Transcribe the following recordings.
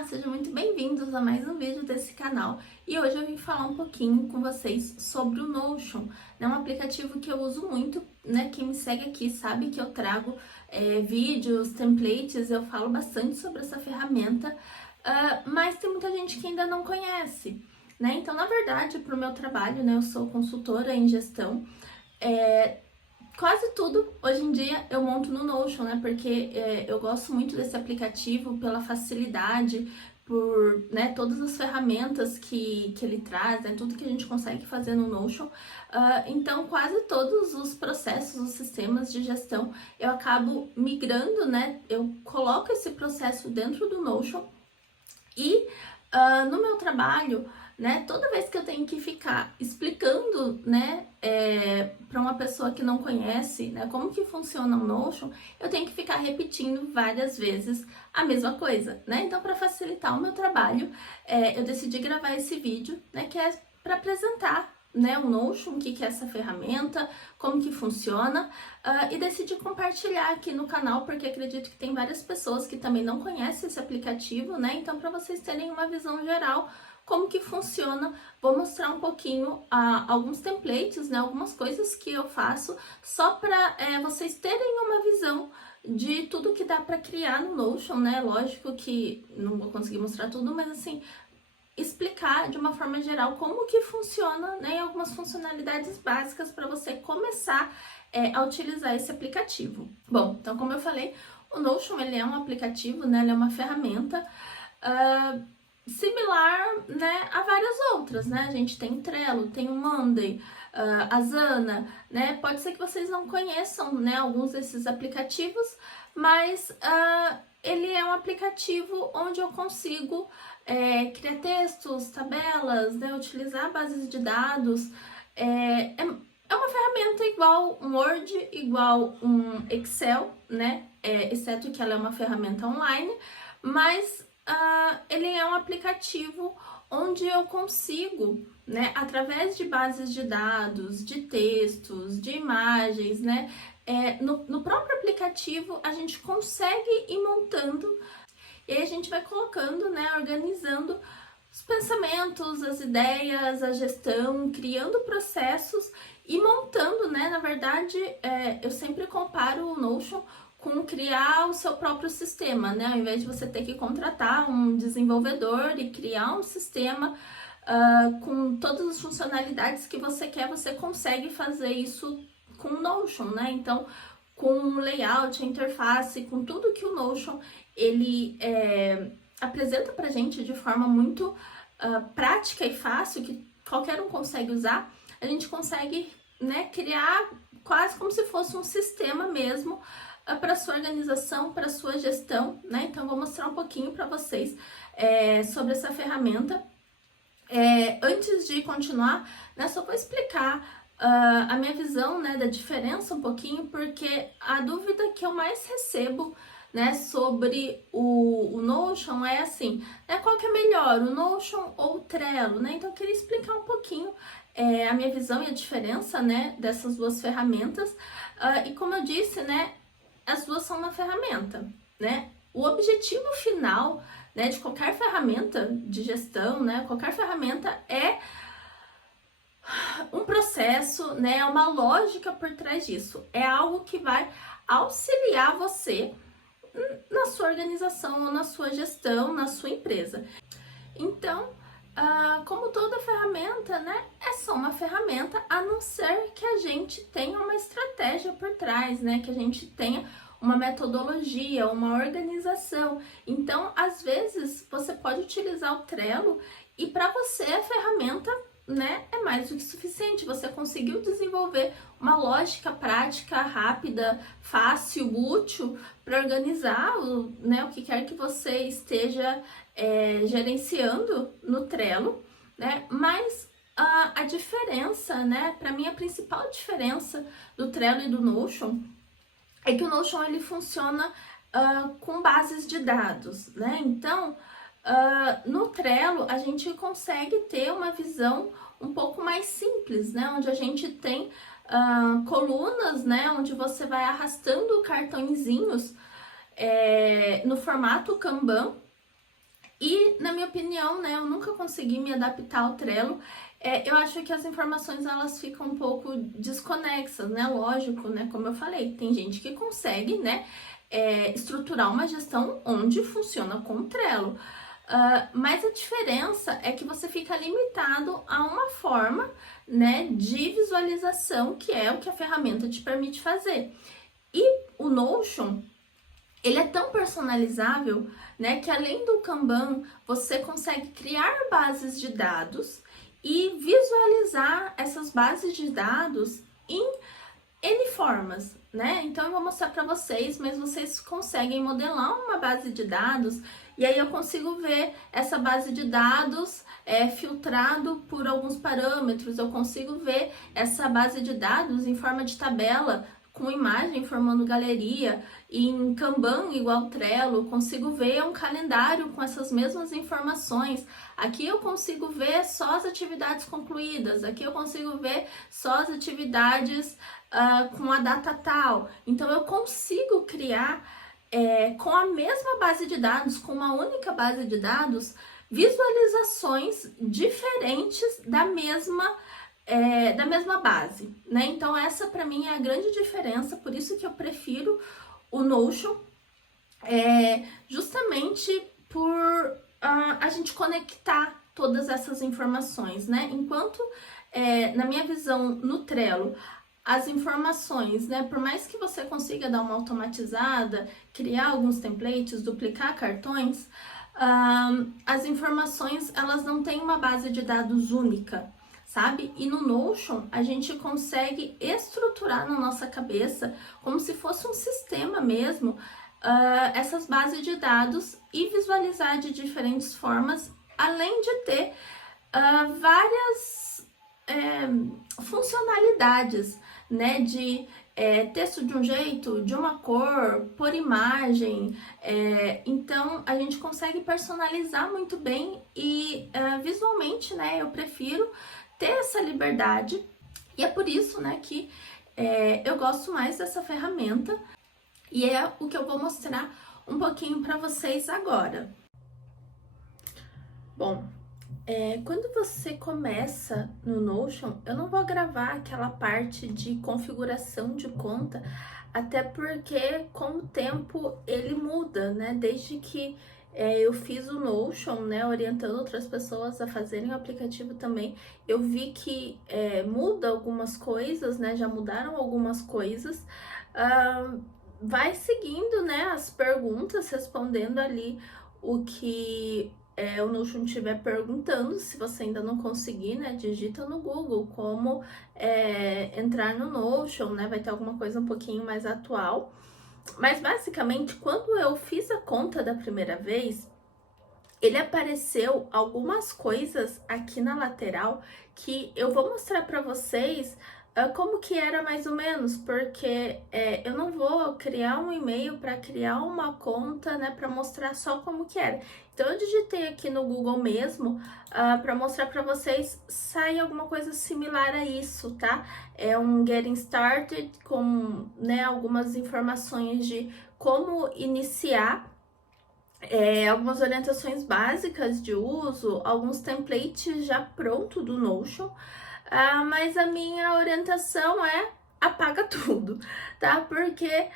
Olá, sejam muito bem-vindos a mais um vídeo desse canal. E hoje eu vim falar um pouquinho com vocês sobre o Notion, né? Um aplicativo que eu uso muito, né? Quem me segue aqui sabe que eu trago vídeos, templates, eu falo bastante sobre essa ferramenta, mas tem muita gente que ainda não conhece, né? Então, na verdade, para o meu trabalho, né? Eu sou consultora em gestão, quase tudo, hoje em dia, eu monto no Notion, né? Porque eu gosto muito desse aplicativo pela facilidade, por, né, todas as ferramentas que ele traz, né? Tudo que a gente consegue fazer no Notion. Então, quase todos os processos, os sistemas de gestão, eu acabo migrando, né? Eu coloco esse processo dentro do Notion e no meu trabalho, né, toda vez que eu tenho que ficar explicando, né, para uma pessoa que não conhece, né, como que funciona o Notion, eu tenho que ficar repetindo várias vezes a mesma coisa, né? Então, para facilitar o meu trabalho, eu decidi gravar esse vídeo, né, que é para apresentar, né, o Notion, o que é essa ferramenta, como que funciona, e decidi compartilhar aqui no canal, porque acredito que tem várias pessoas que também não conhecem esse aplicativo, né? Então, para vocês terem uma visão geral como que funciona, vou mostrar um pouquinho alguns templates, né, algumas coisas que eu faço, só para vocês terem uma visão de tudo que dá para criar no Notion, né? Lógico que não vou conseguir mostrar tudo, mas assim, explicar de uma forma geral como que funciona, né, e algumas funcionalidades básicas para você começar a utilizar esse aplicativo. Bom, então como eu falei, o Notion ele é um aplicativo, né, ele é uma ferramenta similar, né, a várias outras, né? A gente tem o Trello, tem o Monday, a Asana, né? Pode ser que vocês não conheçam, né, alguns desses aplicativos, mas ele é um aplicativo onde eu consigo criar textos, tabelas, né, utilizar bases de dados. É uma ferramenta igual um Word, igual um Excel, né? Exceto que ela é uma ferramenta online, mas ele é um aplicativo onde eu consigo, né, através de bases de dados, de textos, de imagens, né, no próprio aplicativo a gente consegue ir montando e aí a gente vai colocando, né, organizando os pensamentos, as ideias, a gestão, criando processos e montando, né, na verdade, eu sempre comparo o Notion com criar o seu próprio sistema, né? Ao invés de você ter que contratar um desenvolvedor e criar um sistema com todas as funcionalidades que você quer, você consegue fazer isso com o Notion, né? Então, com o layout, a interface, com tudo que o Notion ele apresenta pra gente de forma muito prática e fácil, que qualquer um consegue usar, a gente consegue, né, criar quase como se fosse um sistema mesmo para sua organização, para sua gestão, né? Então, vou mostrar um pouquinho para vocês sobre essa ferramenta. Antes de continuar, né, só vou explicar a minha visão, né, da diferença um pouquinho, porque a dúvida que eu mais recebo, né, sobre o Notion é assim, né, qual que é melhor, o Notion ou o Trello, né? Então, eu queria explicar um pouquinho a minha visão e a diferença, né, dessas duas ferramentas. E como eu disse, né, as duas são uma ferramenta, né? O objetivo final, né, de qualquer ferramenta de gestão, né, qualquer ferramenta é um processo, né, uma lógica por trás disso. É algo que vai auxiliar você na sua organização ou na sua gestão, na sua empresa. Então, como toda ferramenta, né, é só uma ferramenta, a não ser que a gente tenha uma estratégia por trás, né, que a gente tenha uma metodologia, uma organização. Então, às vezes, você pode utilizar o Trello e para você a ferramenta, né, é mais do que suficiente. Você conseguiu desenvolver uma lógica prática, rápida, fácil, útil para organizar né, o que quer que você esteja gerenciando no Trello, né? Mas a diferença, né, para mim a principal diferença do Trello e do Notion é que o Notion ele funciona com bases de dados, né? Então, no Trello a gente consegue ter uma visão um pouco mais simples, né? Onde a gente tem colunas, né? Onde você vai arrastando cartõezinhos no formato Kanban E, na minha opinião, né, eu nunca consegui me adaptar ao Trello. Eu acho que as informações, elas ficam um pouco desconexas, né? Lógico, né? Como eu falei, tem gente que consegue, né, estruturar uma gestão onde funciona com o Trello. Mas a diferença é que você fica limitado a uma forma, né, de visualização, que é o que a ferramenta te permite fazer. E o Notion, ele é tão personalizável, né, que além do Kanban, você consegue criar bases de dados e visualizar essas bases de dados em N formas, né? Então eu vou mostrar para vocês, mas vocês conseguem modelar uma base de dados e aí eu consigo ver essa base de dados filtrado por alguns parâmetros, eu consigo ver essa base de dados em forma de tabela com imagem formando galeria, em Kanban igual Trello, consigo ver um calendário com essas mesmas informações. Aqui eu consigo ver só as atividades concluídas, aqui eu consigo ver só as atividades com a data tal. Então eu consigo criar com a mesma base de dados, com uma única base de dados, visualizações diferentes da mesma base, né? Então essa para mim é a grande diferença, por isso que eu prefiro o Notion, justamente por a gente conectar todas essas informações, né? Enquanto na minha visão no Trello, as informações, né? Por mais que você consiga dar uma automatizada, criar alguns templates, duplicar cartões, as informações, elas não têm uma base de dados única, sabe? E no Notion a gente consegue estruturar na nossa cabeça como se fosse um sistema mesmo, essas bases de dados e visualizar de diferentes formas, além de ter várias funcionalidades, né? De texto de um jeito, de uma cor, por imagem. Então a gente consegue personalizar muito bem e visualmente, né? Eu prefiro ter essa liberdade e é por isso, né, que eu gosto mais dessa ferramenta e é o que eu vou mostrar um pouquinho para vocês agora. Bom, quando você começa no Notion, eu não vou gravar aquela parte de configuração de conta, até porque com o tempo ele muda, né? Desde que eu fiz o Notion, né, orientando outras pessoas a fazerem o aplicativo também, eu vi que muda algumas coisas, né? Já mudaram algumas coisas. Vai seguindo, né, as perguntas, respondendo ali o que o Notion estiver perguntando. Se você ainda não conseguir, né, digita no Google como entrar no Notion, né, vai ter alguma coisa um pouquinho mais atual. Mas basicamente, quando eu fiz a conta da primeira vez, ele apareceu algumas coisas aqui na lateral que eu vou mostrar para vocês como que era mais ou menos, porque eu não vou criar um e-mail para criar uma conta, né, para mostrar só como que era. Então eu digitei aqui no Google mesmo para mostrar para vocês, sai alguma coisa similar a isso, tá? É um Getting Started com, né, algumas informações de como iniciar, algumas orientações básicas de uso, alguns templates já pronto do Notion. Mas a minha orientação é apaga tudo, tá? Porque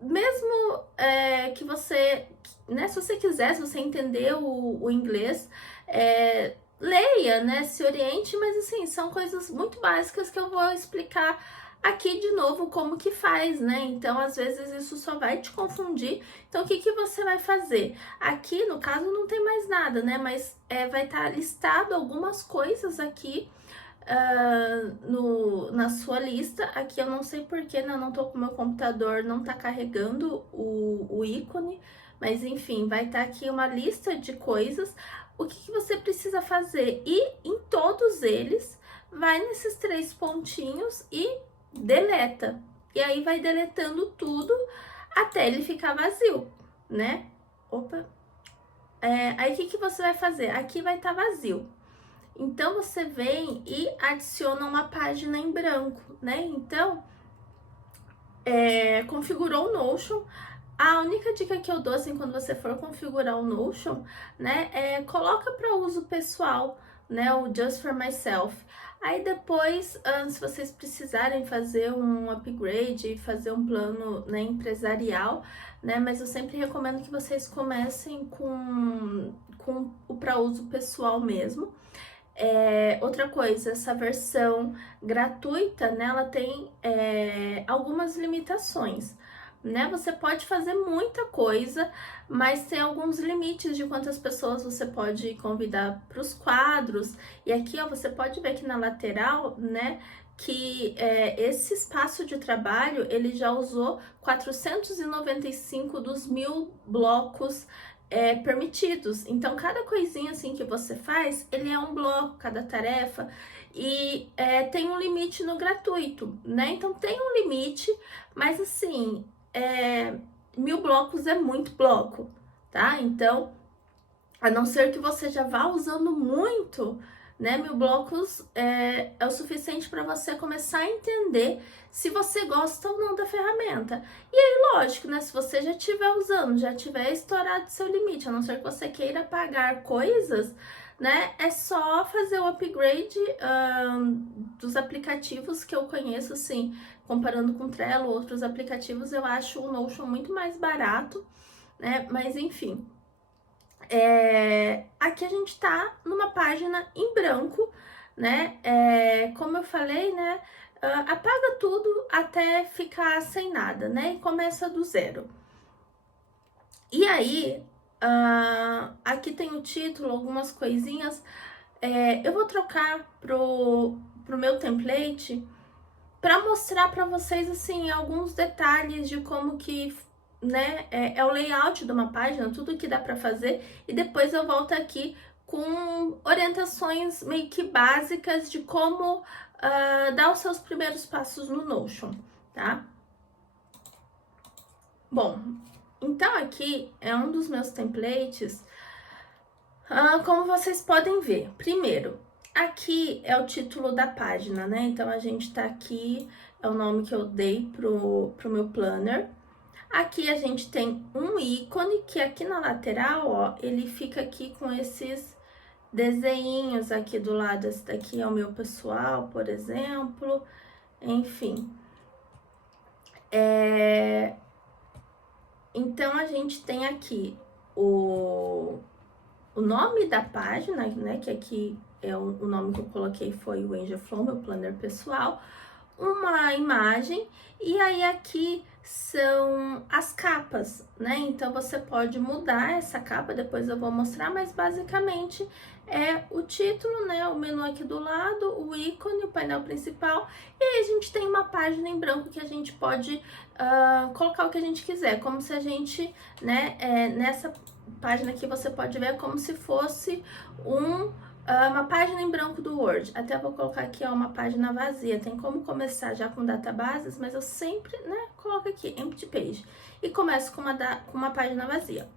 mesmo que você, né, se você quiser, se você entender o inglês, leia, né, se oriente, mas assim, são coisas muito básicas que eu vou explicar aqui de novo como que faz, né? Então, às vezes isso só vai te confundir. Então, o que que você vai fazer? Aqui, no caso, não tem mais nada, né? Mas vai estar listado algumas coisas aqui na sua lista. Aqui eu não sei porquê, né? Eu não tô com o meu computador, não tá carregando o ícone. Mas, enfim, vai estar aqui uma lista de coisas. O que que você precisa fazer? E em todos eles, vai nesses 3 pontinhos e deleta. E aí vai deletando tudo até ele ficar vazio, né? Opa! Aí o que que você vai fazer? Aqui vai estar vazio. Então você vem e adiciona uma página em branco, né? Então, configurou o Notion. A única dica que eu dou, assim, quando você for configurar o Notion, né, coloca para uso pessoal, né, o Just for Myself. Aí depois, se vocês precisarem fazer um upgrade, fazer um plano, né, empresarial, né, mas eu sempre recomendo que vocês comecem com o para uso pessoal mesmo. Outra coisa, essa versão gratuita, né, ela tem algumas limitações, né? Você pode fazer muita coisa, mas tem alguns limites de quantas pessoas você pode convidar para os quadros. E aqui, ó, você pode ver que na lateral, né, que esse espaço de trabalho, ele já usou 495 dos 1000 blocos permitidos. Então, cada coisinha assim que você faz, ele é um bloco, cada tarefa, e tem um limite no gratuito, né? Então, tem um limite, mas assim, 1000 blocos é muito bloco, tá? Então, a não ser que você já vá usando muito, né? 1000 blocos é o suficiente para você começar a entender se você gosta ou não da ferramenta. E aí, lógico, né? Se você já estiver usando, já tiver estourado seu limite, a não ser que você queira pagar coisas, né? É só fazer o upgrade dos aplicativos que eu conheço, assim, comparando com Trello, outros aplicativos, eu acho o Notion muito mais barato, né? Mas enfim. Aqui a gente tá numa página em branco, né? Como eu falei, né? Apaga tudo até ficar sem nada, né? E começa do zero. E aí, aqui tem o título, algumas coisinhas. Eu vou trocar pro meu template para mostrar para vocês, assim, alguns detalhes de como que, né, é o layout de uma página, tudo que dá para fazer, e depois eu volto aqui com orientações meio que básicas de como dar os seus primeiros passos no Notion, tá? Bom, então aqui é um dos meus templates, como vocês podem ver. Primeiro, aqui é o título da página, né? Então a gente tá aqui, é o nome que eu dei pro meu planner. Aqui a gente tem um ícone que aqui na lateral, ó, ele fica aqui com esses desenhinhos aqui do lado. Esse daqui é o meu pessoal, por exemplo, enfim. Então a gente tem aqui o nome da página, né, que aqui é o nome que eu coloquei foi o Angel Flow, meu planner pessoal, uma imagem, e aí aqui são as capas, né? Então você pode mudar essa capa, depois eu vou mostrar, mas basicamente é o título, né? O menu aqui do lado, o ícone, o painel principal, e aí a gente tem uma página em branco que a gente pode colocar o que a gente quiser, como se a gente, né, nessa página aqui você pode ver como se fosse uma página em branco do Word. Até vou colocar aqui, ó, uma página vazia. Tem como começar já com databases, mas eu sempre, né, coloco aqui, empty page. E começo com uma página vazia.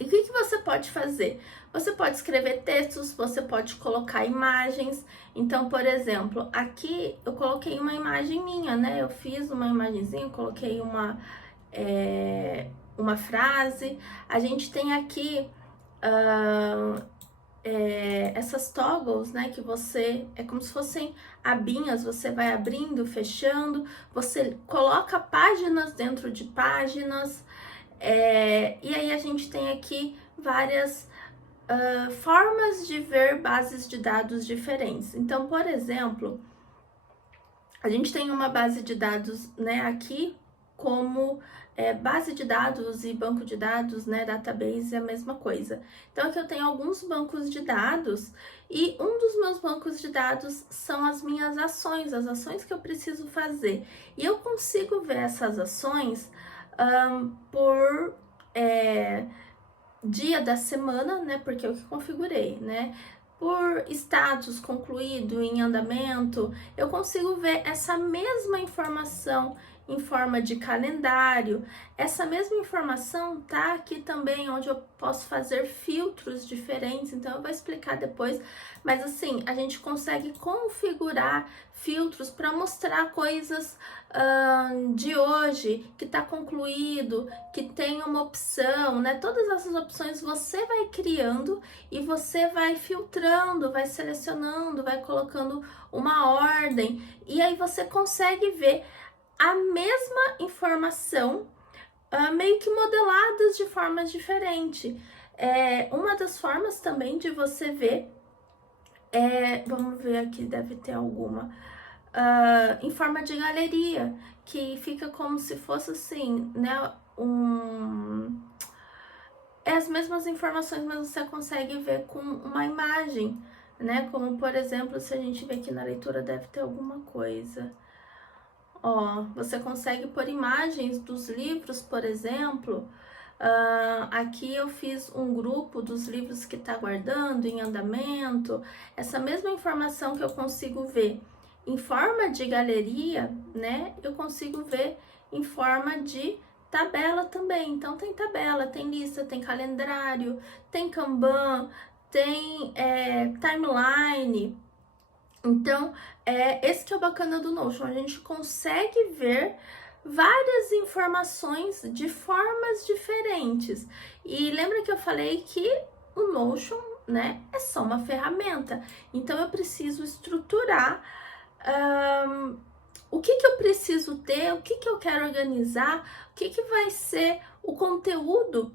E o que você pode fazer? Você pode escrever textos, você pode colocar imagens. Então, por exemplo, aqui eu coloquei uma imagem minha, né? Eu fiz uma imagenzinha, coloquei uma frase. A gente tem aqui essas toggles, né, que é como se fossem abinhas, você vai abrindo, fechando, você coloca páginas dentro de páginas, e aí a gente tem aqui várias formas de ver bases de dados diferentes. Então, por exemplo, a gente tem uma base de dados, né, aqui como base de dados e banco de dados, né, database é a mesma coisa. Então aqui eu tenho alguns bancos de dados e um dos meus bancos de dados são as minhas ações, as ações que eu preciso fazer. E eu consigo ver essas ações por dia da semana, né, porque eu que configurei, né, por status concluído, em andamento, eu consigo ver essa mesma informação em forma de calendário. Essa mesma informação tá aqui também, onde eu posso fazer filtros diferentes, então eu vou explicar depois, mas assim, a gente consegue configurar filtros para mostrar coisas de hoje, que está concluído, que tem uma opção, né? Todas essas opções você vai criando e você vai filtrando, vai selecionando, vai colocando uma ordem, e aí você consegue ver a mesma informação, meio que modeladas de formas diferentes. Uma das formas também de você ver, vamos ver aqui, deve ter alguma, em forma de galeria, que fica como se fosse assim, né, as mesmas informações, mas você consegue ver com uma imagem, né, como por exemplo, se a gente ver aqui na leitura, deve ter alguma coisa. Ó, você consegue pôr imagens dos livros, por exemplo. Aqui eu fiz um grupo dos livros que está guardando, em andamento. Essa mesma informação que eu consigo ver em forma de galeria, né? Eu consigo ver em forma de tabela também. Então tem tabela, tem lista, tem calendário, tem Kanban, tem timeline. Então, esse que é o bacana do Notion, a gente consegue ver várias informações de formas diferentes. E lembra que eu falei que o Notion, né, é só uma ferramenta. Então, eu preciso estruturar o que eu preciso ter, o que eu quero organizar, o que vai ser o conteúdo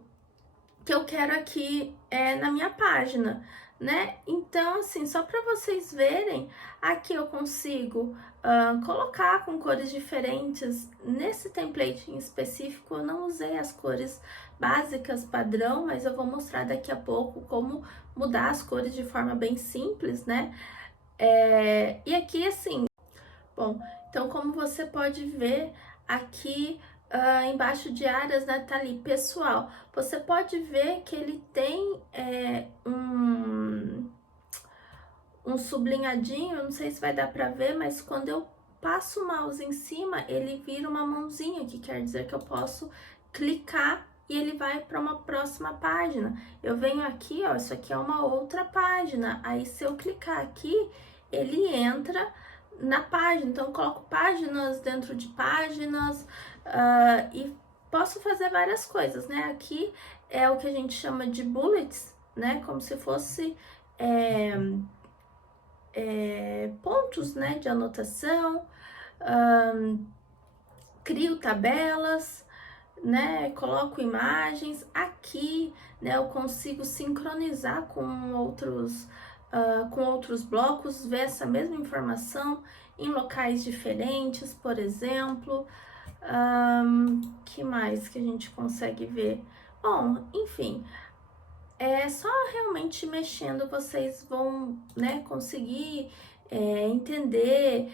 que eu quero aqui na minha página, né? Então, assim, só para vocês verem, aqui eu consigo colocar com cores diferentes. Nesse template em específico, eu não usei as cores básicas padrão, mas eu vou mostrar daqui a pouco como mudar as cores de forma bem simples, né? E aqui, assim, bom, então como você pode ver aqui, embaixo de áreas, né, tá ali, pessoal. Você pode ver que ele tem um sublinhadinho, não sei se vai dar pra ver, mas quando eu passo o mouse em cima, ele vira uma mãozinha, que quer dizer que eu posso clicar e ele vai para uma próxima página. Eu venho aqui, ó, isso aqui é uma outra página, aí se eu clicar aqui, ele entra na página, então eu coloco páginas dentro de páginas, e posso fazer várias coisas, né? Aqui é o que a gente chama de bullets, né? Como se fosse pontos, né, de anotação. Crio tabelas, né? Coloco imagens. Aqui, né, eu consigo sincronizar com outros blocos, ver essa mesma informação em locais diferentes, por exemplo. Que mais que a gente consegue ver? Bom, enfim, só realmente mexendo vocês vão, né, conseguir entender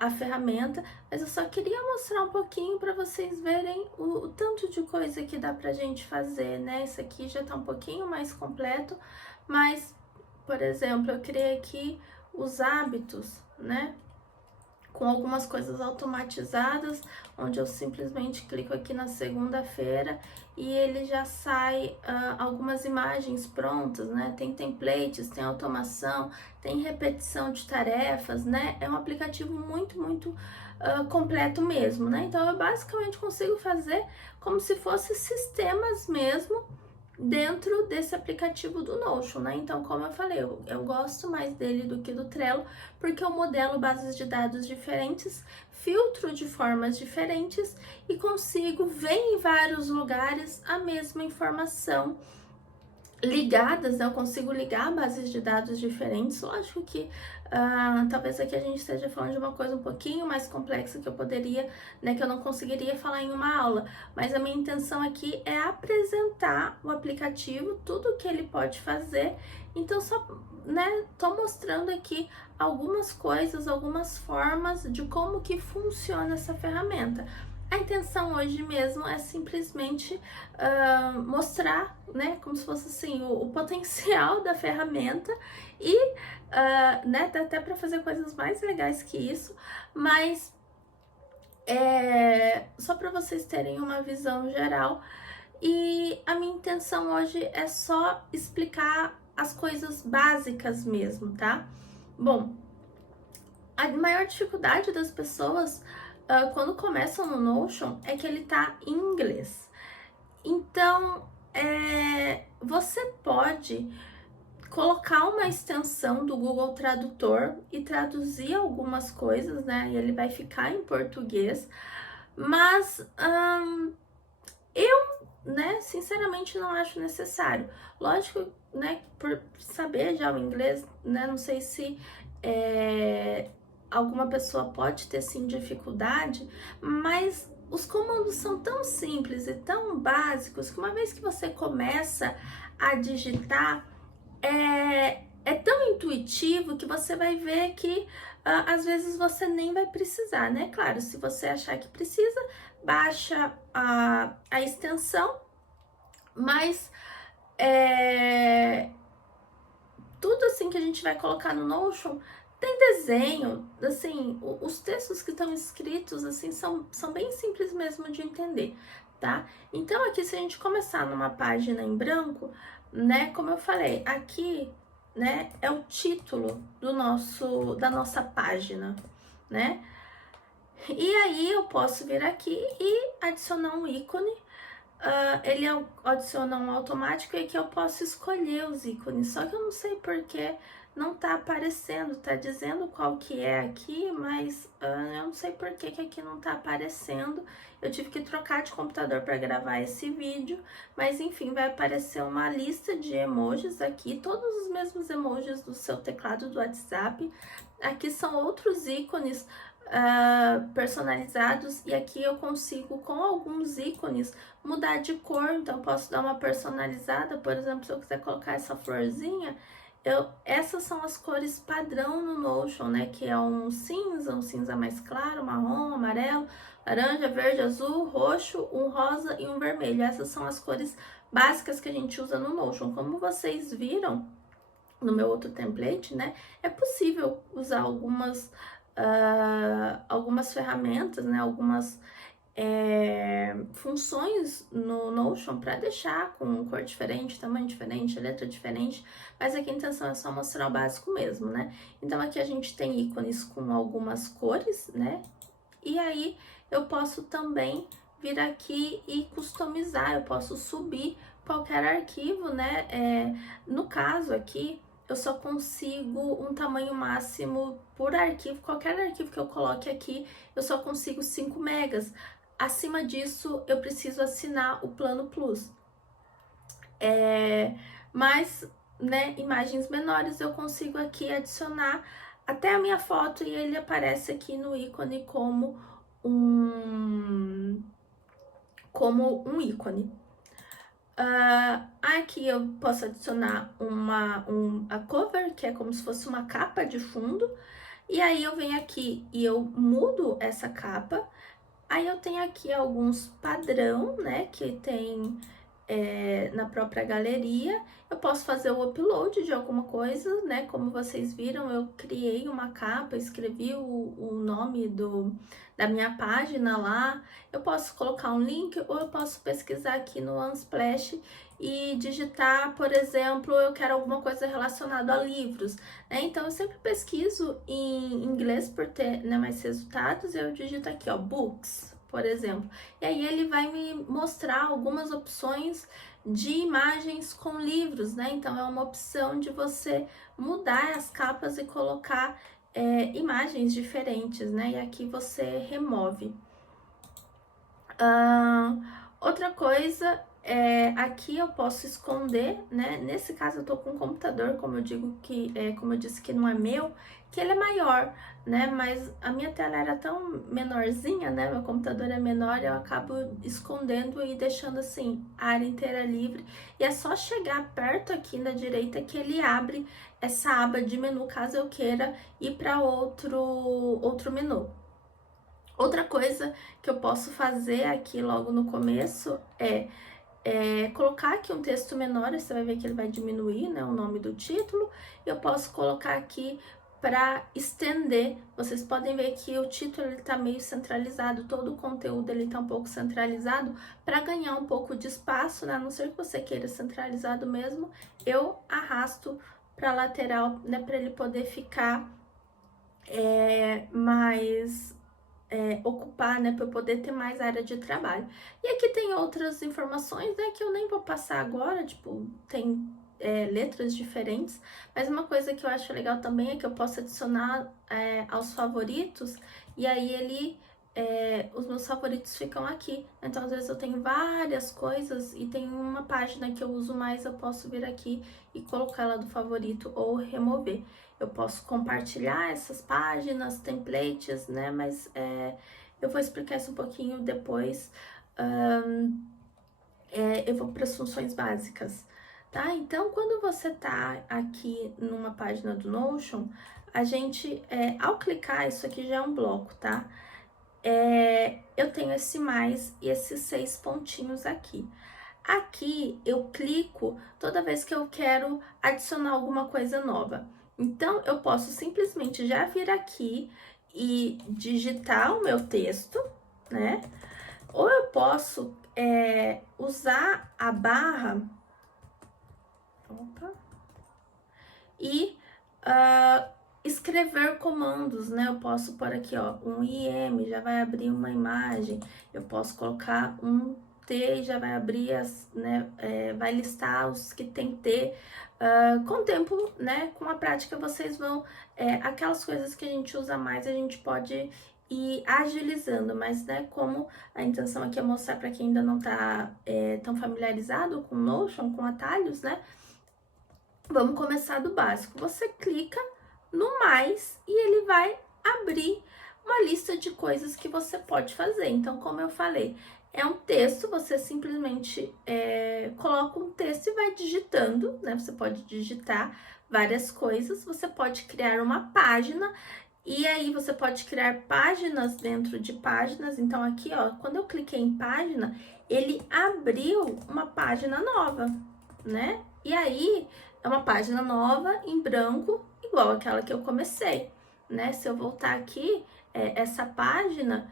a ferramenta, mas eu só queria mostrar um pouquinho para vocês verem o tanto de coisa que dá pra gente fazer, né? Esse aqui já tá um pouquinho mais completo, mas, por exemplo, eu criei aqui os hábitos, né? Com algumas coisas automatizadas, onde eu simplesmente clico aqui na segunda-feira e ele já sai algumas imagens prontas, né? Tem templates, tem automação, tem repetição de tarefas, né? É um aplicativo muito completo mesmo, né? Então eu basicamente consigo fazer como se fosse sistemas mesmo dentro desse aplicativo do Notion, né? Então, como eu falei, eu gosto mais dele do que do Trello, porque eu modelo bases de dados diferentes, filtro de formas diferentes e consigo ver em vários lugares a mesma informação ligadas, né? Eu consigo ligar bases de dados diferentes. Lógico que talvez aqui a gente esteja falando de uma coisa um pouquinho mais complexa que eu poderia, né, que eu não conseguiria falar em uma aula, mas a minha intenção aqui é apresentar o aplicativo, tudo o que ele pode fazer. Então só, né, tô mostrando aqui algumas coisas, algumas formas de como que funciona essa ferramenta. A intenção hoje mesmo é simplesmente mostrar, né, como se fosse assim, o potencial da ferramenta e, né, dá até para fazer coisas mais legais que isso, mas Só para vocês terem uma visão geral. E a minha intenção hoje é só explicar as coisas básicas mesmo, tá? Bom, a maior dificuldade das pessoas quando começam no Notion é que ele tá em inglês. Então, você pode colocar uma extensão do Google Tradutor e traduzir algumas coisas, né? E ele vai ficar em português. Mas eu, né, sinceramente não acho necessário. Lógico, né, por saber já o inglês, né, não sei se alguma pessoa pode ter sim dificuldade, mas os comandos são tão simples e tão básicos que uma vez que você começa a digitar, é tão intuitivo que você vai ver que às vezes você nem vai precisar, né? Claro, se você achar que precisa, baixa a extensão, mas tudo assim que a gente vai colocar no Notion tem desenho, assim, os textos que estão escritos assim são bem simples mesmo de entender, tá? Então aqui, se a gente começar numa página em branco, né, como eu falei, aqui, né, é o título da nossa página, né? E aí eu posso vir aqui e adicionar um ícone. Ele adiciona um automático e aqui eu posso escolher os ícones, só que eu não sei porque não tá aparecendo, tá dizendo qual que é aqui, mas eu não sei por que aqui não tá aparecendo. Eu tive que trocar de computador para gravar esse vídeo, mas enfim, vai aparecer uma lista de emojis aqui, todos os mesmos emojis do seu teclado do WhatsApp. Aqui são outros ícones personalizados, e aqui eu consigo, com alguns ícones, mudar de cor. Então eu posso dar uma personalizada, por exemplo, se eu quiser colocar essa florzinha, essas são as cores padrão no Notion, né? Que é um cinza mais claro, marrom, amarelo, laranja, verde, azul, roxo, um rosa e um vermelho. Essas são as cores básicas que a gente usa no Notion. Como vocês viram no meu outro template, né? É possível usar algumas ferramentas, né? Algumas funções no Notion para deixar com cor diferente, tamanho diferente, letra diferente, mas aqui a intenção é só mostrar o básico mesmo, né? Então aqui a gente tem ícones com algumas cores, né? E aí eu posso também vir aqui e customizar, eu posso subir qualquer arquivo, né? No caso aqui, eu só consigo um tamanho máximo por arquivo, qualquer arquivo que eu coloque aqui, eu só consigo 5 megas. Acima disso, eu preciso assinar o Plano Plus. Mas, né, imagens menores eu consigo aqui adicionar até a minha foto e ele aparece aqui no ícone como um ícone. Aqui eu posso adicionar a cover, que é como se fosse uma capa de fundo, e aí eu venho aqui e eu mudo essa capa. Aí eu tenho aqui alguns padrão, né, que tem na própria galeria. Eu posso fazer o upload de alguma coisa, né, como vocês viram, eu criei uma capa, escrevi o nome da minha página lá. Eu posso colocar um link ou eu posso pesquisar aqui no Unsplash e digitar, por exemplo, eu quero alguma coisa relacionada a livros, né? Então eu sempre pesquiso em inglês por ter, né, mais resultados, e eu digito aqui, ó, books, por exemplo. E aí ele vai me mostrar algumas opções de imagens com livros, né? Então é uma opção de você mudar as capas e colocar imagens diferentes, né? E aqui você remove. Outra coisa, aqui eu posso esconder, né? Nesse caso eu tô com um computador, como eu disse que não é meu, que ele é maior, né? Mas a minha tela era tão menorzinha, né? Meu computador é menor, eu acabo escondendo e deixando assim a área inteira livre. E é só chegar perto aqui na direita que ele abre essa aba de menu, caso eu queira ir para outro menu. Outra coisa que eu posso fazer aqui logo no começo é colocar aqui um texto menor. Você vai ver que ele vai diminuir, né, o nome do título. Eu posso colocar aqui para estender. Vocês podem ver que o título ele tá meio centralizado, todo o conteúdo ele tá um pouco centralizado para ganhar um pouco de espaço, né? A não ser que você queira centralizado mesmo, eu arrasto para lateral, né, para ele poder ficar mais ocupar, né, para eu poder ter mais área de trabalho. E aqui tem outras informações, né, que eu nem vou passar agora, tipo, tem letras diferentes, mas uma coisa que eu acho legal também é que eu posso adicionar aos favoritos, e aí os meus favoritos ficam aqui. Então, às vezes eu tenho várias coisas e tem uma página que eu uso mais, eu posso vir aqui e colocar ela do favorito ou remover. Eu posso compartilhar essas páginas, templates, né? Mas eu vou explicar isso um pouquinho depois. Eu vou para as funções básicas, tá? Então, quando você tá aqui numa página do Notion, a gente, ao clicar, isso aqui já é um bloco, tá? Eu tenho esse mais e esses 6 pontinhos aqui. Aqui eu clico toda vez que eu quero adicionar alguma coisa nova. Então, eu posso simplesmente já vir aqui e digitar o meu texto, né? Ou eu posso usar a barra e escrever comandos, né? Eu posso pôr aqui, ó, um IM, já vai abrir uma imagem. Eu posso colocar um T, já vai abrir né? Vai listar os que tem T. Com o tempo, né? Com a prática, vocês vão... aquelas coisas que a gente usa mais, a gente pode ir agilizando, mas, né? Como a intenção aqui é mostrar para quem ainda não tá tão familiarizado com Notion, com atalhos, né? Vamos começar do básico. Você clica no mais e ele vai abrir uma lista de coisas que você pode fazer. Então, como eu falei, é um texto, você simplesmente coloca um texto e vai digitando, né? Você pode digitar várias coisas, você pode criar uma página e aí você pode criar páginas dentro de páginas. Então, aqui, ó, quando eu cliquei em página, ele abriu uma página nova, né? E aí, é uma página nova, em branco, igual aquela que eu comecei, né? Se eu voltar aqui, essa página,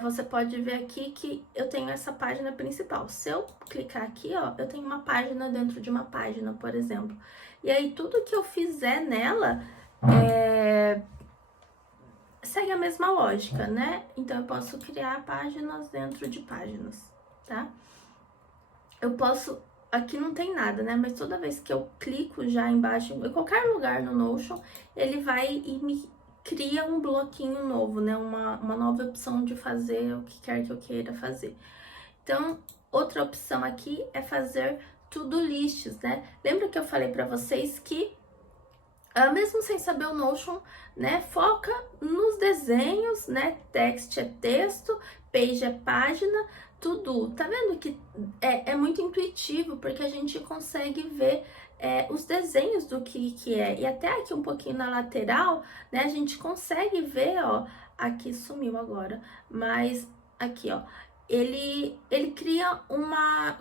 você pode ver aqui que eu tenho essa página principal. Se eu clicar aqui, ó, eu tenho uma página dentro de uma página, por exemplo. E aí, tudo que eu fizer nela, segue a mesma lógica, né? Então, eu posso criar páginas dentro de páginas, tá? Eu posso... Aqui não tem nada, né? Mas toda vez que eu clico já embaixo, em qualquer lugar no Notion, ele vai e me cria um bloquinho novo, né? Uma nova opção de fazer o que quer que eu queira fazer. Então, outra opção aqui é fazer to-do lists, né? Lembra que eu falei para vocês que mesmo sem saber o Notion, né, foca nos desenhos, né, text é texto, page é página, tudo. Tá vendo que é muito intuitivo, porque a gente consegue ver os desenhos do que é. E até aqui um pouquinho na lateral, né, a gente consegue ver, ó, aqui sumiu agora, mas aqui, ó, ele cria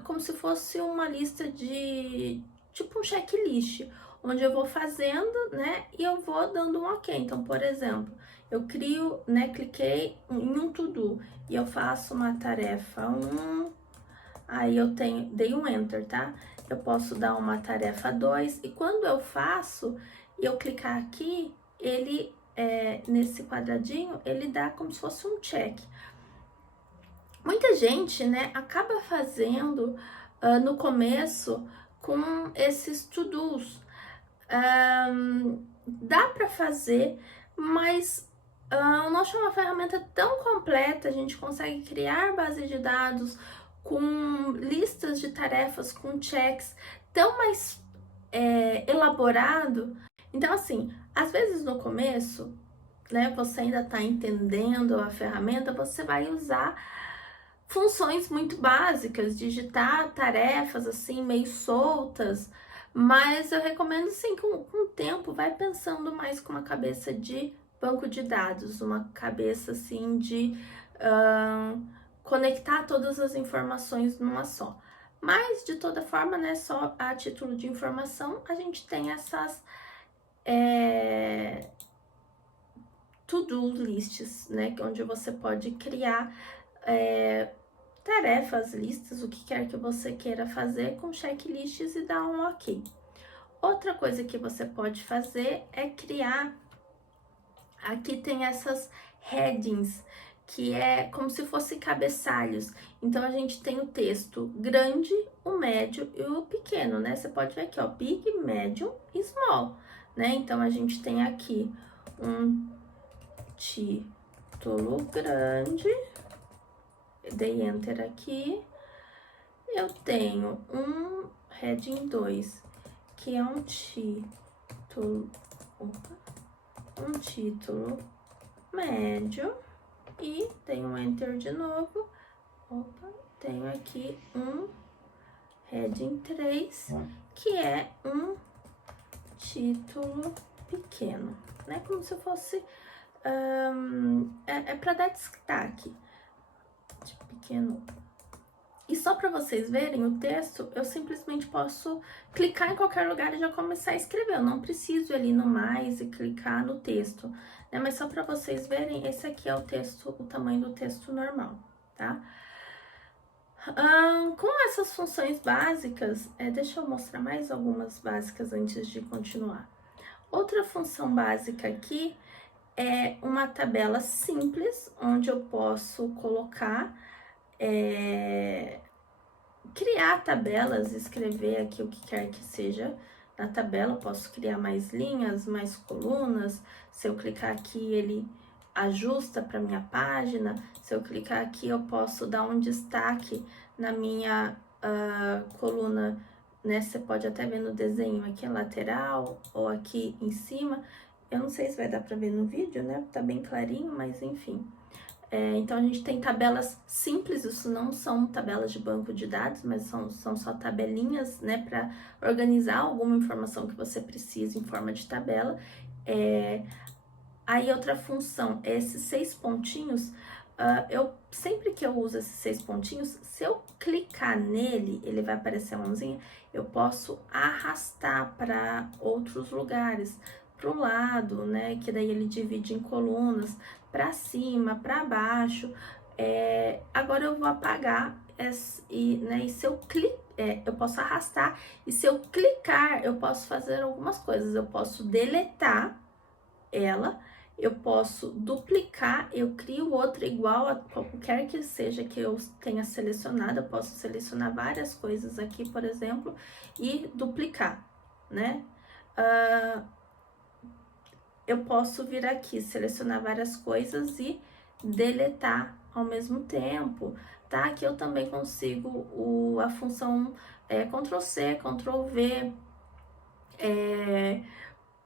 como se fosse uma lista de, tipo um checklist, onde eu vou fazendo, né, e eu vou dando um ok. Então, por exemplo, eu crio, né, cliquei em um to-do e eu faço uma tarefa 1, aí eu dei um enter, tá? Eu posso dar uma tarefa 2 e quando eu faço e eu clicar aqui, ele, nesse quadradinho, ele dá como se fosse um check. Muita gente, né, acaba fazendo no começo com esses to-dos. Dá para fazer, mas o Notion é uma ferramenta tão completa, a gente consegue criar base de dados com listas de tarefas, com checks, tão mais elaborado. Então, assim, às vezes no começo, né, você ainda está entendendo a ferramenta, você vai usar funções muito básicas, digitar tarefas assim meio soltas, mas eu recomendo sim que com o tempo vai pensando mais com uma cabeça de banco de dados, uma cabeça assim de conectar todas as informações numa só. Mas de toda forma, né, só a título de informação, a gente tem to-do lists, né? Onde você pode criar tarefas, listas, o que quer que você queira fazer com checklists e dar um ok. Outra coisa que você pode fazer é criar, aqui tem essas headings, que é como se fossem cabeçalhos. Então, a gente tem o texto grande, o médio e o pequeno, né? Você pode ver aqui, ó, big, medium e small, né? Então, a gente tem aqui um título grande, dei enter aqui. Eu tenho um heading 2, que é um título médio, e tenho um enter de novo. Tenho aqui um heading 3, que é um título pequeno, né? Como se fosse para dar destaque de pequeno. E só para vocês verem o texto, eu simplesmente posso clicar em qualquer lugar e já começar a escrever. Eu não preciso ir ali no mais e clicar no texto, né? Mas só para vocês verem, esse aqui é o texto, o tamanho do texto normal, tá? Com essas funções básicas, deixa eu mostrar mais algumas básicas antes de continuar. Outra função básica aqui é uma tabela simples, onde eu posso colocar, criar tabelas, escrever aqui o que quer que seja na tabela. Eu posso criar mais linhas, mais colunas. Se eu clicar aqui, ele ajusta para minha página. Se eu clicar aqui, eu posso dar um destaque na minha coluna, né? Você pode até ver no desenho aqui a lateral ou aqui em cima. Eu não sei se vai dar para ver no vídeo, né? Tá bem clarinho, mas enfim. Então, a gente tem tabelas simples, isso não são tabelas de banco de dados, mas são só tabelinhas, né, para organizar alguma informação que você precisa em forma de tabela. Aí, outra função, esses 6 pontinhos, sempre que eu uso esses 6 pontinhos, se eu clicar nele, ele vai aparecer a mãozinha, eu posso arrastar para outros lugares, para o lado, né, que daí ele divide em colunas, para cima, para baixo. Agora eu vou apagar né, e se eu clicar, eu posso arrastar, e se eu clicar, eu posso fazer algumas coisas. Eu posso deletar ela, eu posso duplicar, eu crio outra igual a qualquer que seja que eu tenha selecionado. Eu posso selecionar várias coisas aqui, por exemplo, e duplicar, né? Eu posso vir aqui, selecionar várias coisas e deletar ao mesmo tempo, tá? Aqui eu também consigo a função Ctrl+C, Ctrl+V,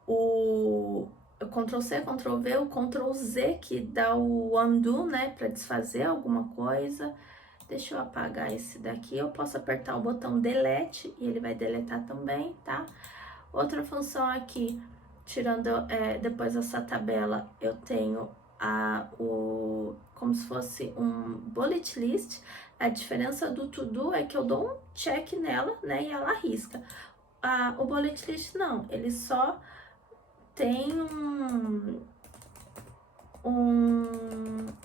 o Ctrl+C, Ctrl+V, o Ctrl+Z, que dá o undo, né, para desfazer alguma coisa. Deixa eu apagar esse daqui. Eu posso apertar o botão delete e ele vai deletar também, tá? Outra função aqui, tirando depois dessa tabela, eu tenho como se fosse um bullet list. A diferença do to-do é que eu dou um check nela, né, e ela risca. O bullet list não, ele só tem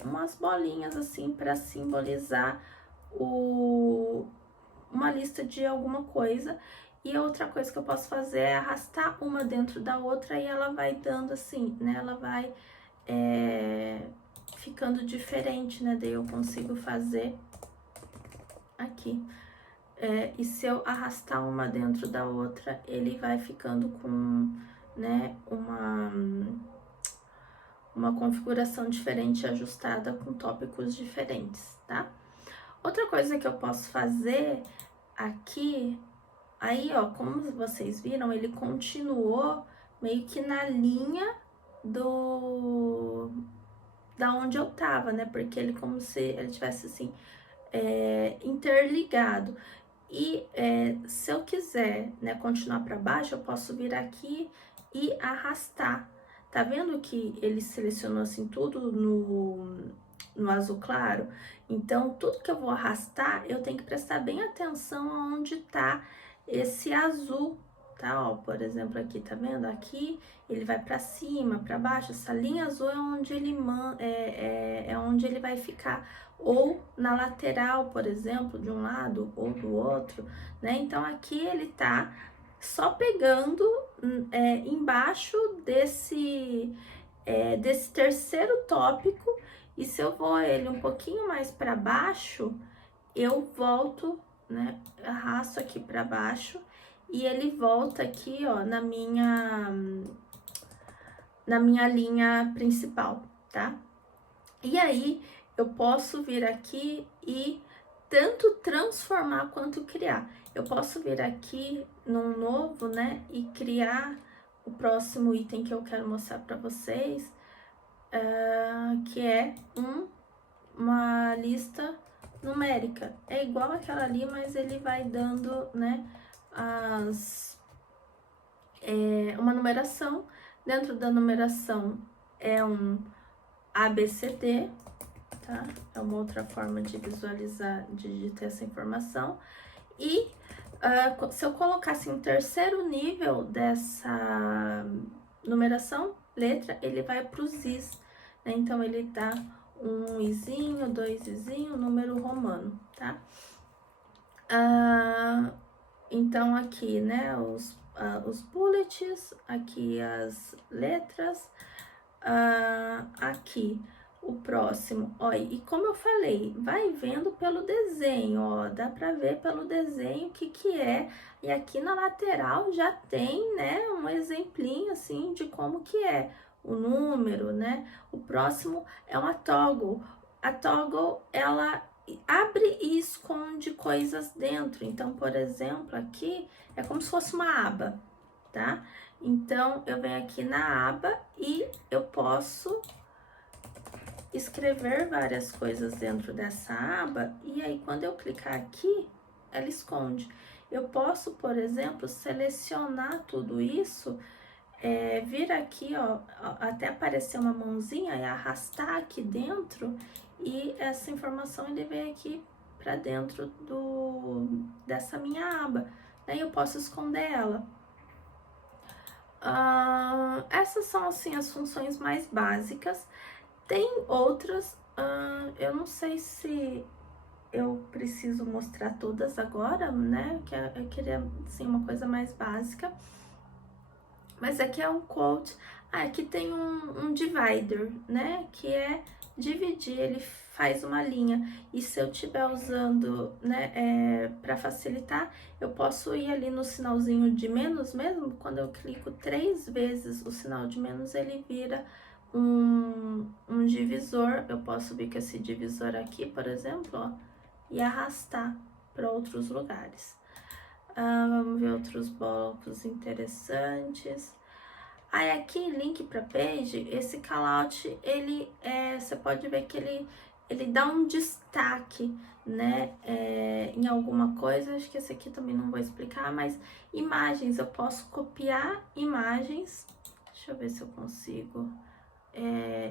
umas bolinhas assim para simbolizar uma lista de alguma coisa. E outra coisa que eu posso fazer é arrastar uma dentro da outra e ela vai dando assim, né? Ela vai ficando diferente, né? Daí eu consigo fazer aqui. E se eu arrastar uma dentro da outra, ele vai ficando com, né, uma configuração diferente, ajustada com tópicos diferentes, tá? Outra coisa que eu posso fazer aqui, aí, ó, como vocês viram, ele continuou meio que na linha da onde eu tava, né? Porque ele como se ele tivesse assim interligado. E se eu quiser, né, continuar para baixo, eu posso vir aqui e arrastar. Tá vendo que ele selecionou assim tudo no azul claro? Então, tudo que eu vou arrastar, eu tenho que prestar bem atenção aonde tá esse azul, tá? Ó, por exemplo, aqui, tá vendo? Aqui ele vai para cima, para baixo. Essa linha azul é onde ele é onde ele vai ficar, ou na lateral, por exemplo, de um lado ou do outro, né? Então aqui ele tá só pegando embaixo desse terceiro tópico, e se eu vou ele um pouquinho mais para baixo, eu volto, né? Arrasto aqui para baixo e ele volta aqui, ó, na minha linha principal, tá? E aí eu posso vir aqui e tanto transformar quanto criar. Eu posso vir aqui num novo, né, e criar o próximo item que eu quero mostrar para vocês, que é uma lista numérica. É igual aquela ali, mas ele vai dando, né, uma numeração. Dentro da numeração é um ABCD, tá? É uma outra forma de visualizar, de ter essa informação. E se eu colocasse um terceiro nível dessa numeração, letra, ele vai para os Is, né? Então, ele dá um izinho, dois izinho, número romano, tá? Então, aqui, né, os bullets, aqui as letras, aqui o próximo, ó, e como eu falei, vai vendo pelo desenho, ó, dá pra ver pelo desenho o que é, e aqui na lateral já tem, né, um exemplinho, assim, de como que é o número, né. O próximo é uma toggle. A toggle, ela abre e esconde coisas dentro. Então, por exemplo, aqui é como se fosse uma aba, tá? Então, eu venho aqui na aba e eu posso escrever várias coisas dentro dessa aba, e aí quando eu clicar aqui, ela esconde. Eu posso, por exemplo, selecionar tudo isso, vir aqui, ó, até aparecer uma mãozinha e arrastar aqui dentro, e essa informação ele vem aqui para dentro dessa minha aba. Daí eu posso esconder ela. Essas são, assim, as funções mais básicas. Tem outras, eu não sei se eu preciso mostrar todas agora, né? Eu queria, assim, uma coisa mais básica. Mas aqui é um quote. Aqui tem um divider, né? Que é dividir, ele faz uma linha. E se eu estiver usando, né, para facilitar, eu posso ir ali no sinalzinho de menos mesmo. Quando eu clico 3 vezes o sinal de menos, ele vira um divisor. Eu posso vir com esse divisor aqui, por exemplo, ó, e arrastar para outros lugares. Vamos ver outros blocos interessantes. Aí aqui, link para page, esse callout, ele você pode ver que ele dá um destaque, né, em alguma coisa. Acho que esse aqui também não vou explicar, mas imagens, eu posso copiar imagens. Deixa eu ver se eu consigo.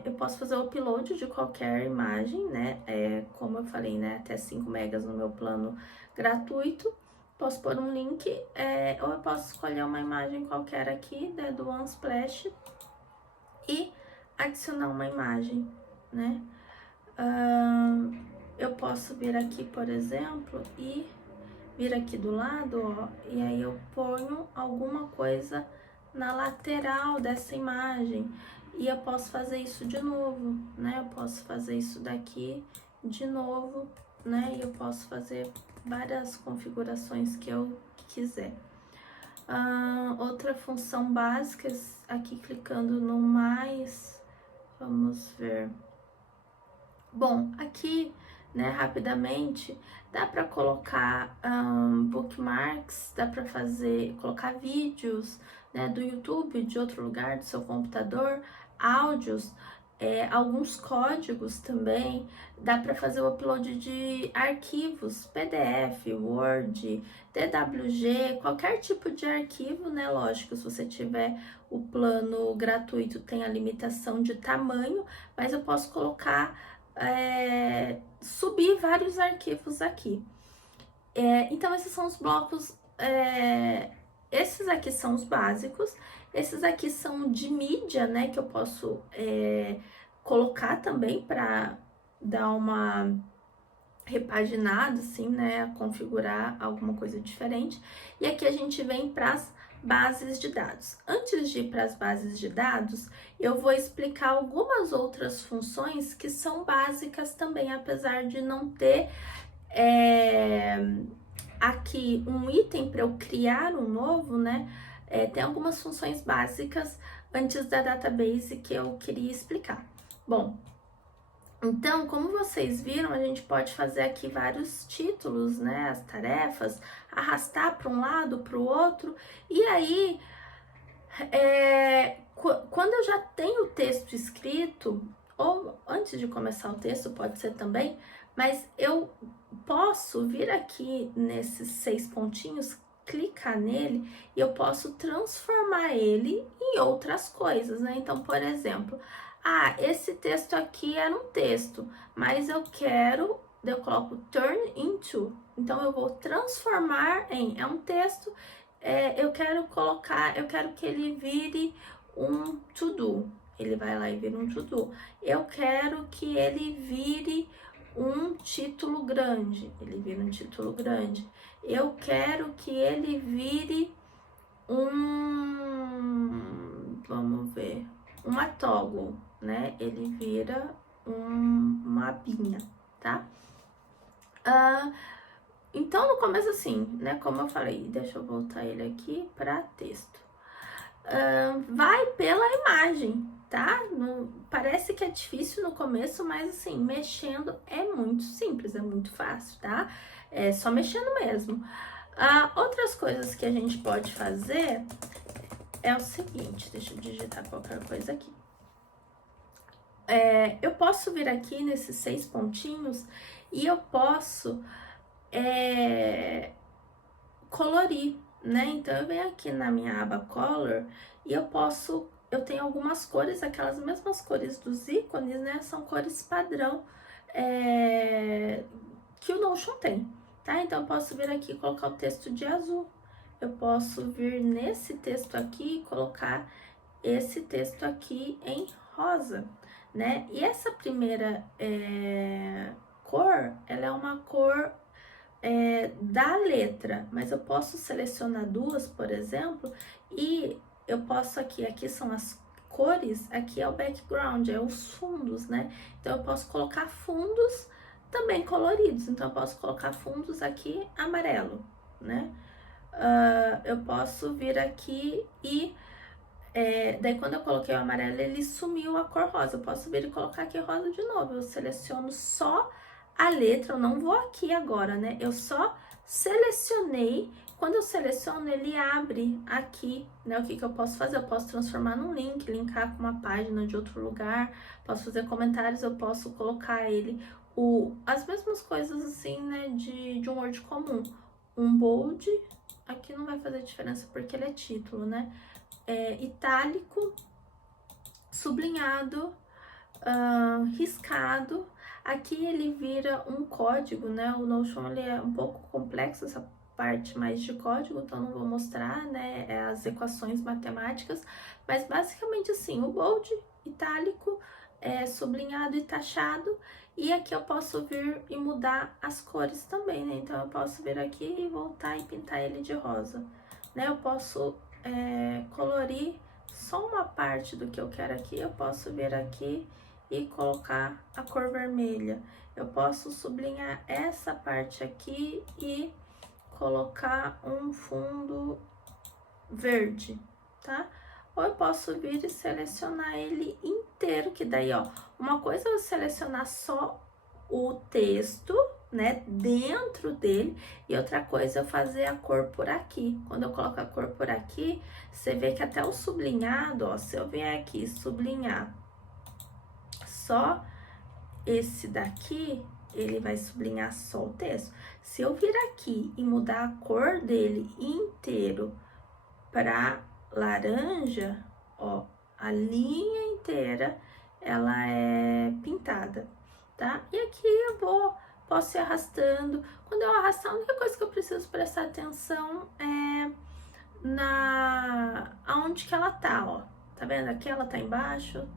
Eu posso fazer o upload de qualquer imagem, né? Como eu falei, né? Até 5 megas no meu plano gratuito. Posso pôr um link, ou eu posso escolher uma imagem qualquer aqui, né, do Unsplash, e adicionar uma imagem, né? Eu posso vir aqui, por exemplo, e vir aqui do lado, ó, e aí eu ponho alguma coisa na lateral dessa imagem. E eu posso fazer isso de novo, né? Eu posso fazer isso daqui de novo, né? E eu posso fazer várias configurações que eu quiser. Outra função básica, aqui clicando no mais, vamos ver. Bom, aqui, né, rapidamente, dá para colocar bookmarks, dá para colocar vídeos, né, do YouTube, de outro lugar, do seu computador, áudios, alguns códigos também. Dá para fazer o upload de arquivos, PDF, Word, DWG, qualquer tipo de arquivo, né? Lógico, se você tiver o plano gratuito, tem a limitação de tamanho, mas eu posso colocar, subir vários arquivos aqui. Então, esses são os blocos esses aqui são os básicos, esses aqui são de mídia, né, que eu posso colocar também para dar uma repaginada, assim, né, configurar alguma coisa diferente. E aqui a gente vem para as bases de dados. Antes de ir para as bases de dados, eu vou explicar algumas outras funções que são básicas também, apesar de não ter aqui um item para eu criar um novo, né? Tem algumas funções básicas antes da database que eu queria explicar. Bom, então, como vocês viram, a gente pode fazer aqui vários títulos, né? As tarefas, arrastar para um lado, para o outro, e aí, quando eu já tenho o texto escrito, ou antes de começar o texto, pode ser também, mas eu posso vir aqui nesses 6 pontinhos, clicar nele e eu posso transformar ele em outras coisas, né? Então, por exemplo, esse texto aqui era um texto, mas eu coloco turn into, então eu vou transformar em, é um texto, eu quero que ele vire um to-do, ele vai lá e vira um to-do. Eu quero que ele vire um título grande, ele vira um título grande. Eu quero que ele vire vamos ver, uma toggle, né? Ele vira uma abinha, tá? Então, no começo, assim, né? Como eu falei, deixa eu voltar ele aqui para texto. Vai pela imagem, tá? Parece que é difícil no começo, mas assim, mexendo é muito simples, é muito fácil, tá? É só mexendo mesmo. Outras coisas que a gente pode fazer é o seguinte, deixa eu digitar qualquer coisa aqui. Eu posso vir aqui nesses 6 pontinhos e eu posso colorir, né? Então, eu venho aqui na minha aba Color e eu tenho algumas cores, aquelas mesmas cores dos ícones, né? São cores padrão que o Notion tem, tá? Então, eu posso vir aqui e colocar o texto de azul. Eu posso vir nesse texto aqui e colocar esse texto aqui em rosa, né? E essa primeira cor, ela é uma cor da letra, mas eu posso selecionar duas, por exemplo, e eu posso aqui são as cores, aqui é o background, é os fundos, né? Então, eu posso colocar fundos também coloridos, então eu posso colocar fundos aqui amarelo, né? Eu posso vir aqui e daí quando eu coloquei o amarelo, ele sumiu a cor rosa. Eu posso vir e colocar aqui rosa de novo. Eu seleciono só a letra, eu não vou aqui agora, né? Eu só selecionei. Quando eu seleciono, ele abre aqui, né? O que eu posso fazer? Eu posso transformar num link, linkar com uma página de outro lugar, posso fazer comentários, eu posso colocar ele, as mesmas coisas assim, né? De um Word comum. Um bold, aqui não vai fazer diferença porque ele é título, né? Itálico, sublinhado, riscado. Aqui ele vira um código, né? O Notion ele é um pouco complexo, essa parte mais de código, então não vou mostrar, né, as equações matemáticas, mas basicamente assim, o bold, itálico, sublinhado e taxado, e aqui eu posso vir e mudar as cores também, né? Então eu posso vir aqui e voltar e pintar ele de rosa, né? Eu posso colorir só uma parte do que eu quero aqui, eu posso vir aqui e colocar a cor vermelha. Eu posso sublinhar essa parte aqui e colocar um fundo verde, tá? Ou eu posso vir e selecionar ele inteiro, que daí, ó, uma coisa é eu selecionar só o texto, né, dentro dele, e outra coisa é eu fazer a cor por aqui. Quando eu coloco a cor por aqui, você vê que até o sublinhado, ó, se eu vier aqui sublinhar só esse daqui, ele vai sublinhar só o texto. Se eu vir aqui e mudar a cor dele inteiro para laranja, ó, a linha inteira ela é pintada, tá? E aqui eu posso ir arrastando. Quando eu arrastar, a única coisa que eu preciso prestar atenção é aonde que ela tá, ó. Tá vendo? Aqui ela tá embaixo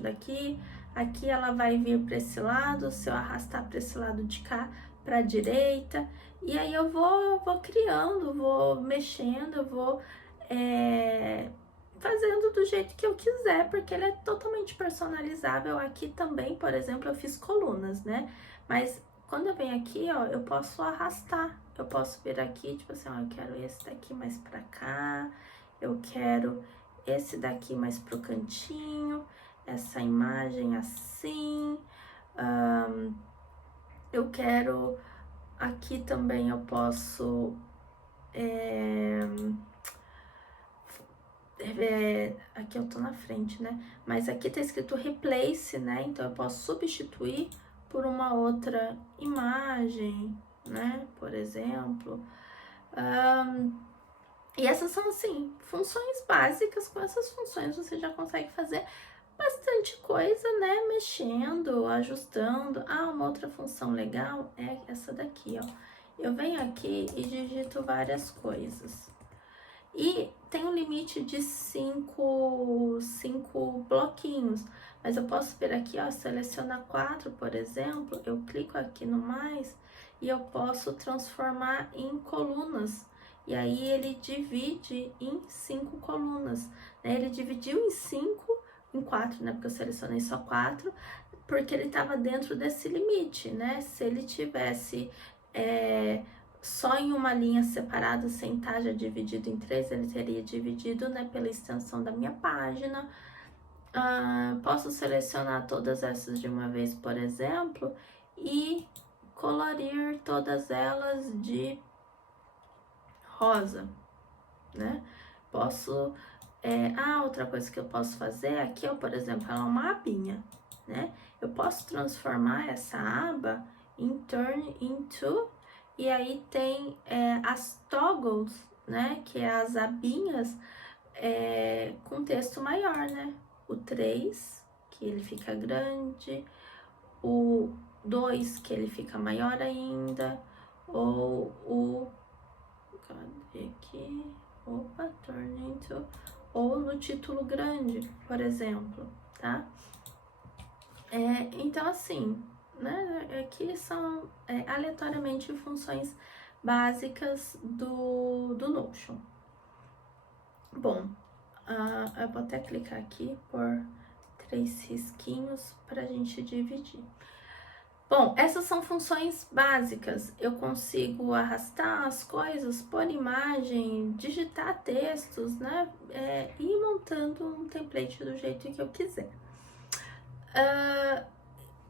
daqui. Aqui ela vai vir para esse lado, se eu arrastar para esse lado de cá, para a direita. E aí eu vou criando, vou mexendo, eu vou fazendo do jeito que eu quiser, porque ele é totalmente personalizável. Aqui também, por exemplo, eu fiz colunas, né? Mas quando eu venho aqui, ó, eu posso arrastar. Eu posso vir aqui, tipo assim, ó, eu quero esse daqui mais pra cá, eu quero esse daqui mais pro cantinho, essa imagem assim, eu quero, aqui também eu posso, aqui eu tô na frente, né, mas aqui tá escrito replace, né, então eu posso substituir por uma outra imagem, né, por exemplo, e essas são, assim, funções básicas. Com essas funções você já consegue fazer bastante coisa, né? Mexendo, ajustando. Ah, uma outra função legal é essa daqui, ó. Eu venho aqui e digito várias coisas. E tem um limite de 5 bloquinhos. Mas eu posso vir aqui, ó, selecionar 4, por exemplo. Eu clico aqui no mais e eu posso transformar em colunas. E aí ele divide em 5 colunas, né? Ele dividiu em 4, né? Porque eu selecionei só 4, porque ele estava dentro desse limite, né? Se ele tivesse só em uma linha separada, sem estar já dividido em 3, ele teria dividido, né, pela extensão da minha página. Posso selecionar todas essas de uma vez, por exemplo, e colorir todas elas de rosa, né? Posso... outra coisa que eu posso fazer aqui, ó, por exemplo, ela é uma abinha, né? Eu posso transformar essa aba em turn into, e aí tem as toggles, né? Que é as abinhas com texto maior, né? O 3, que ele fica grande, o 2, que ele fica maior ainda, ou o... Cadê aqui? Opa, turn into... Ou no título grande, por exemplo, tá? Então, assim, né? Aqui são aleatoriamente funções básicas do Notion. Bom, eu vou até clicar aqui por 3 risquinhos para a gente dividir. Bom, essas são funções básicas. Eu consigo arrastar as coisas, pôr imagem, digitar textos, né? E ir montando um template do jeito que eu quiser.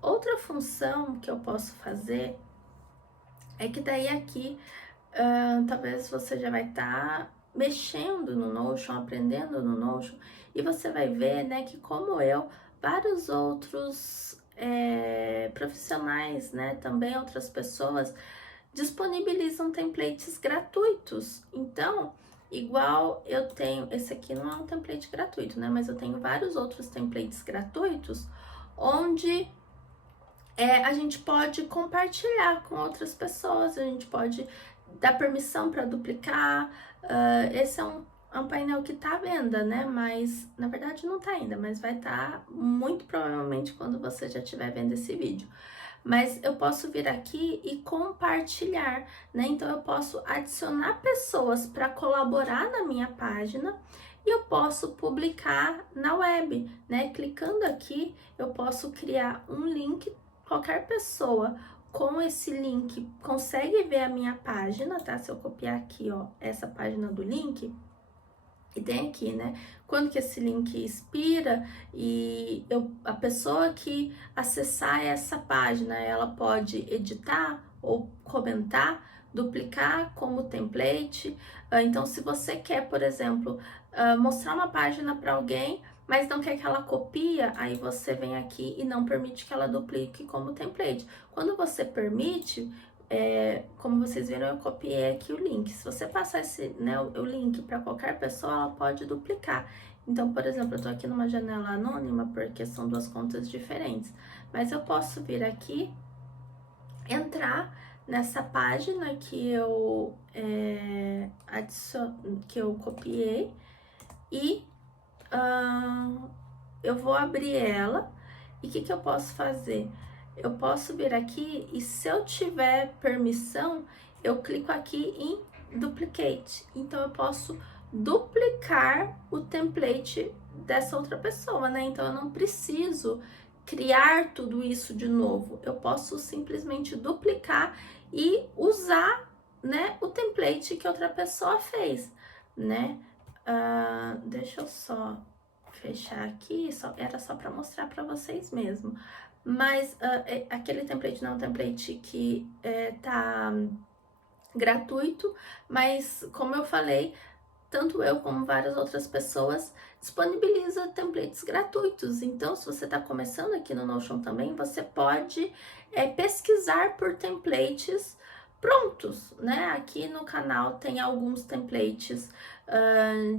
Outra função que eu posso fazer é que daí aqui, talvez você já vai estar mexendo no Notion, aprendendo no Notion, e você vai ver, né, que como eu, vários outros profissionais, né, também outras pessoas disponibilizam templates gratuitos. Então, igual eu tenho, esse aqui não é um template gratuito, né, mas eu tenho vários outros templates gratuitos, onde a gente pode compartilhar com outras pessoas, a gente pode dar permissão para duplicar. Esse é um painel que tá à venda, né? Mas na verdade não tá ainda, mas vai estar muito provavelmente quando você já estiver vendo esse vídeo. Mas eu posso vir aqui e compartilhar, né? Então eu posso adicionar pessoas para colaborar na minha página e eu posso publicar na web, né? Clicando aqui, eu posso criar um link. Qualquer pessoa com esse link consegue ver a minha página, tá? Se eu copiar aqui, ó, essa página do link, e tem aqui, né? Quando que esse link expira e a pessoa que acessar essa página, ela pode editar ou comentar, duplicar como template. Então, se você quer, por exemplo, mostrar uma página para alguém, mas não quer que ela copie, aí você vem aqui e não permite que ela duplique como template. Quando você permite, como vocês viram, eu copiei aqui o link. Se você passar o link para qualquer pessoa, ela pode duplicar. Então, por exemplo, eu tô aqui numa janela anônima porque são 2 contas diferentes. Mas eu posso vir aqui, entrar nessa página que eu que eu copiei e eu vou abrir ela. E o que eu posso fazer? Eu posso vir aqui e se eu tiver permissão, eu clico aqui em Duplicate. Então, eu posso duplicar o template dessa outra pessoa, né? Então, eu não preciso criar tudo isso de novo. Eu posso simplesmente duplicar e usar, né, o template que outra pessoa fez, né? Deixa eu só fechar aqui, era só para mostrar para vocês mesmo. Mas aquele template não é um template que tá gratuito, mas como eu falei, tanto eu como várias outras pessoas disponibiliza templates gratuitos. Então, se você está começando aqui no Notion também, você pode pesquisar por templates prontos, né? Aqui no canal tem alguns templates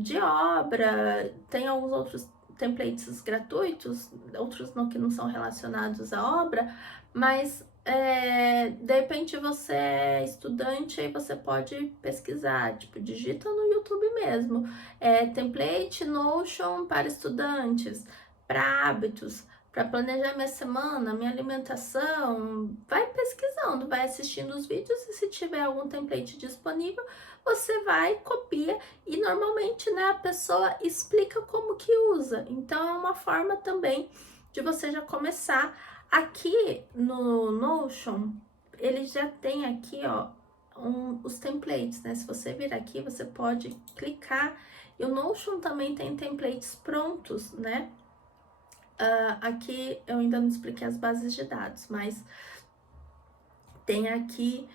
de obra, tem alguns outros templates gratuitos, outros não, que não são relacionados à obra, mas de repente você é estudante e você pode pesquisar, tipo, digita no YouTube mesmo, template Notion para estudantes, para hábitos, para planejar minha semana, minha alimentação, vai pesquisando, vai assistindo os vídeos e se tiver algum template disponível, você vai, copia e normalmente, né, a pessoa explica como que usa. Então, é uma forma também de você já começar. Aqui no Notion, ele já tem aqui, ó, os templates, né? Se você vir aqui, você pode clicar. E o Notion também tem templates prontos, né? Aqui eu ainda não expliquei as bases de dados, mas tem aqui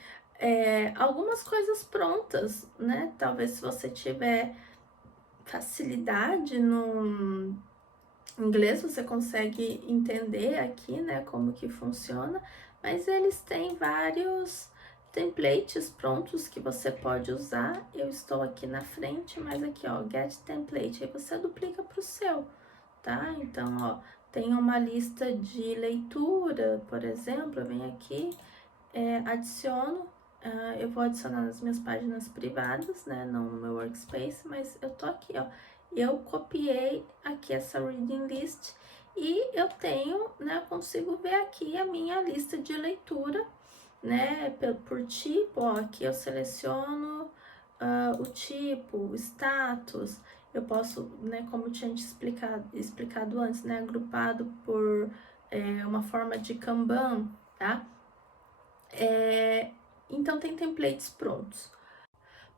algumas coisas prontas, né? Talvez se você tiver facilidade no inglês, você consegue entender aqui, né, como que funciona, mas eles têm vários templates prontos que você pode usar. Eu estou aqui na frente, mas aqui, ó, Get Template, aí você duplica para o seu, tá? Então, ó, tem uma lista de leitura, por exemplo, eu venho aqui, adiciono, eu vou adicionar nas minhas páginas privadas, né, não no meu workspace, mas eu tô aqui, ó, eu copiei aqui essa reading list e eu tenho, né, consigo ver aqui a minha lista de leitura, né, por tipo, ó, aqui eu seleciono o tipo, o status, eu posso, né, como eu tinha te explicado antes, né, agrupado por uma forma de Kanban, tá? Então tem templates prontos.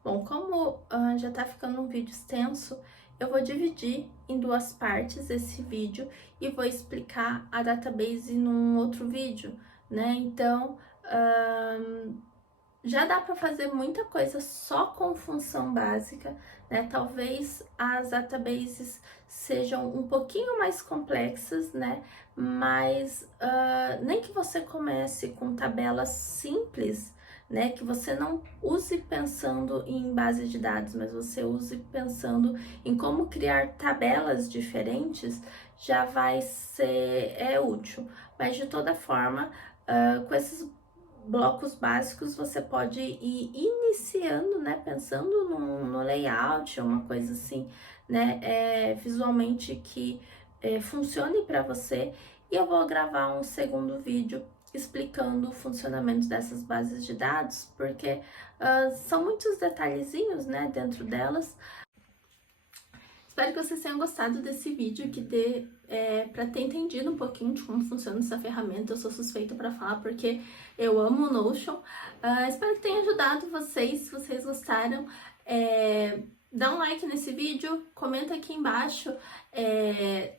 Bom, como já tá ficando um vídeo extenso, eu vou dividir em duas partes esse vídeo e vou explicar a database num outro vídeo, né? Então, já dá para fazer muita coisa só com função básica, né? Talvez as databases sejam um pouquinho mais complexas, né? Mas nem que você comece com tabelas simples, né? Que você não use pensando em base de dados, mas você use pensando em como criar tabelas diferentes, já vai ser útil. Mas de toda forma, com esses blocos básicos você pode ir iniciando, né? Pensando no layout, uma coisa assim, né? Visualmente que funcione para você. E eu vou gravar um segundo vídeo explicando o funcionamento dessas bases de dados, porque são muitos detalhezinhos, né, dentro delas. Espero que vocês tenham gostado desse vídeo, que dê para ter entendido um pouquinho de como funciona essa ferramenta. Eu sou suspeita para falar porque eu amo o Notion. Espero que tenha ajudado vocês. Se vocês gostaram, dá um like nesse vídeo, comenta aqui embaixo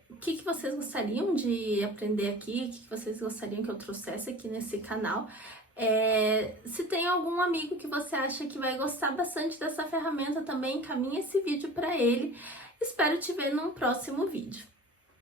o que vocês gostariam de aprender aqui, o que vocês gostariam que eu trouxesse aqui nesse canal. Se tem algum amigo que você acha que vai gostar bastante dessa ferramenta também, encaminhe esse vídeo para ele. Espero te ver num próximo vídeo.